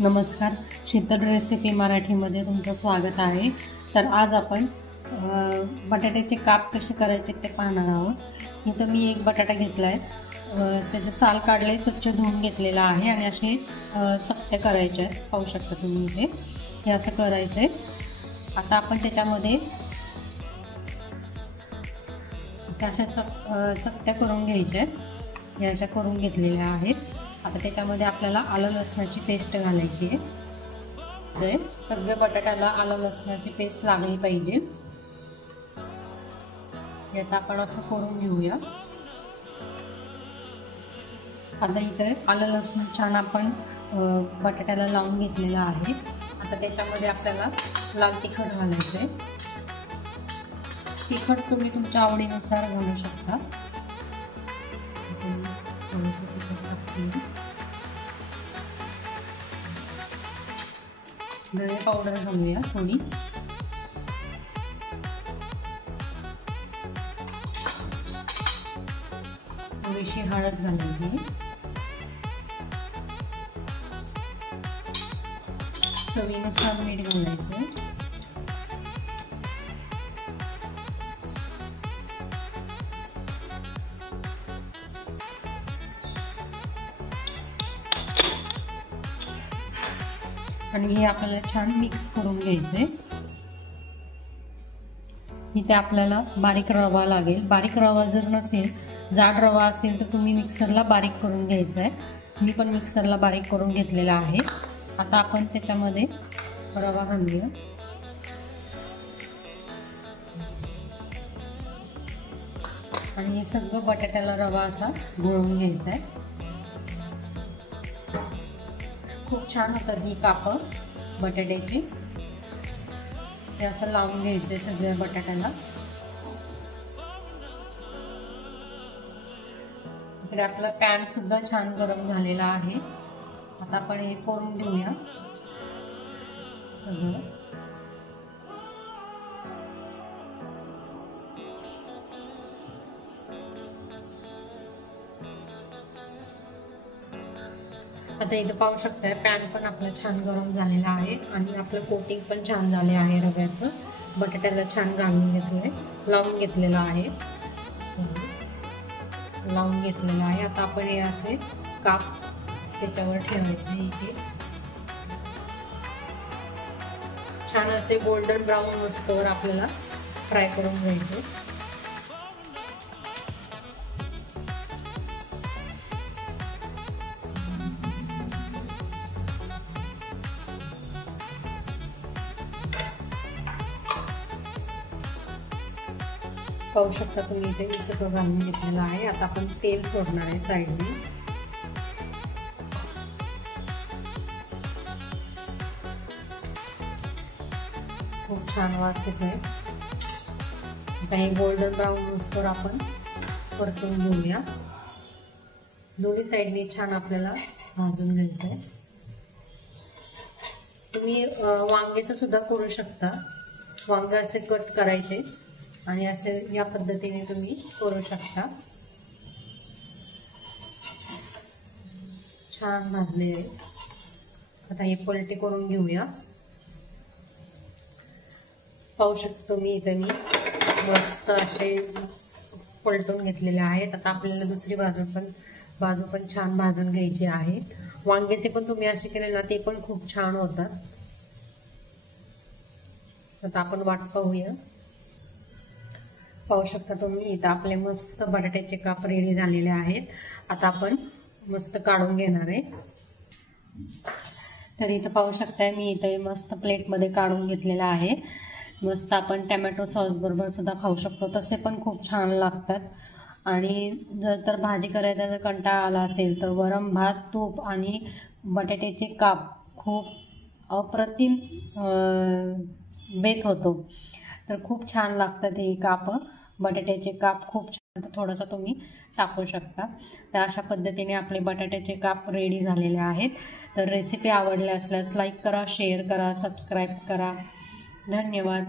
नमस्कार, शीतल रेसिपी मराठीमध्ये तुमचं स्वागत आहे। तर आज आपण बटाट्याचे काप कसे करायचे ते पाहणार आहोत। इथं मी एक बटाटा घेतला आहे, त्याचं साल काढले, स्वच्छ धुवून घेतलेला आहे आणि असे चकटे करायचे आहेत। पाहू शकता तुम्ही इथे हे असं करायचं आहे। आता आपण त्याच्यामध्ये अशा चकट्या करून घ्यायच्या आहेत। हे अशा करून घेतलेल्या आहेत। आता त्याच्यामध्ये आपल्याला आलं लसणाची पेस्ट घालायची आहे। सगळ्या बटाट्याला आलं लसणाची पेस्ट लागली पाहिजे। आता आपण असं करून घेऊया। आता इथे आलं लसूण छान आपण बटाट्याला लावून घेतलेलं आहे। आता त्याच्यामध्ये आपल्याला लाल तिखट घालायचं आहे। तिखट तुम्ही तुमच्या आवडीनुसार घालू शकता। थोडंसं तिखट टाकते। धने पावडर घालूया थोडी। थोडीशी हळद घालायची। चवीनुसार मीठ घालायचं। आणि हे आपल्याला छान मिक्स करून घ्यायचे। इथे आपल्याला बारीक रवा लागेल। बारीक रवा जर नसेल, जाड रवा असेल तर तुम्ही मिक्सरला बारीक करून घ्यायचा आहे। मी पण मिक्सरला बारीक करून घेतलेला आहे। आता आपण त्याच्यामध्ये रवा घालूया। आणि हे सगळं बटाट्याला रवा असा घोळून घ्यायचा आहे। खूप छान होतात ही कापं बटाट्याची। हे असं लावून घ्यायचे सगळ्या बटाट्याला। इकडे आपला पॅन सुद्धा छान गरम झालेला आहे। आता आपण हे करून घेऊया सगळं। आता इथे पाहू शकताय पॅन पण आपला छान गरम झालेला आहे आणि आपलं कोटिंग पण छान झाले आहे रव्याचं। बटाट्याला छान घालून घेतलंय, लावून घेतलेलं आहे, लावून घेतलेलं आहे। आता आपण हे असे काप त्याच्यावर ठेवायचे। इथे छान असे गोल्डन ब्राऊन होस्तोवर आपल्याला फ्राय करून घ्यायचे। पाहू शकता तुम्ही इथे मी सगळं घालून घेतलेलं आहे। आता आपण तेल सोडणार आहे साईडने। खूप छान वास येतोय। आता हे गोल्डन ब्राऊन होस्तोवर आपण परतून घेऊया। दोन्ही साईडने छान आपल्याला भाजून घ्यायचं आहे। तुम्ही वांग्याचं सुद्धा करू शकता। वांगे असे कट करायचे आणि असे या पद्धतीने तुम्ही करू शकता। छान भाजले। आता हे पलटी करून घेऊया। पाहू शकता तुम्ही इथे मी मस्त असे पलटून घेतलेले आहेत। आता आपल्याला दुसरी बाजू पण छान भाजून घ्यायची आहे। वांग्याचे पण तुम्ही असे केले ना ते पण खूप छान होतात। आता आपण वाट पाहूया। पाहू शकता तुम्ही इथं आपले मस्त बटाट्याचे काप रेडी झालेले आहेत। आता आपण मस्त काढून घेणार आहे। तर इथं पाहू शकताय मी इथे मस्त प्लेटमध्ये काढून घेतलेला आहे। मस्त आपण टोमॅटो सॉस बरोबर सुद्धा खाऊ शकतो, तसे पण खूप छान लागतात। आणि जर तर भाजी करायचा जर कंटाळा आला असेल तर वरम भात, तूप आणि बटाट्याचे काप खूप अप्रतिम बेत होतो। तर खूप छान लागतात हे काप। बटाट्याचे काप खूप छान थोडंसं तुम्ही टाकू शकता। तर अशा पद्धतीने आपले बटाट्याचे काप रेडी झालेले आहेत। तर रेसिपी आवडली असल्यास लाईक करा, शेअर करा, सबस्क्राईब करा। धन्यवाद।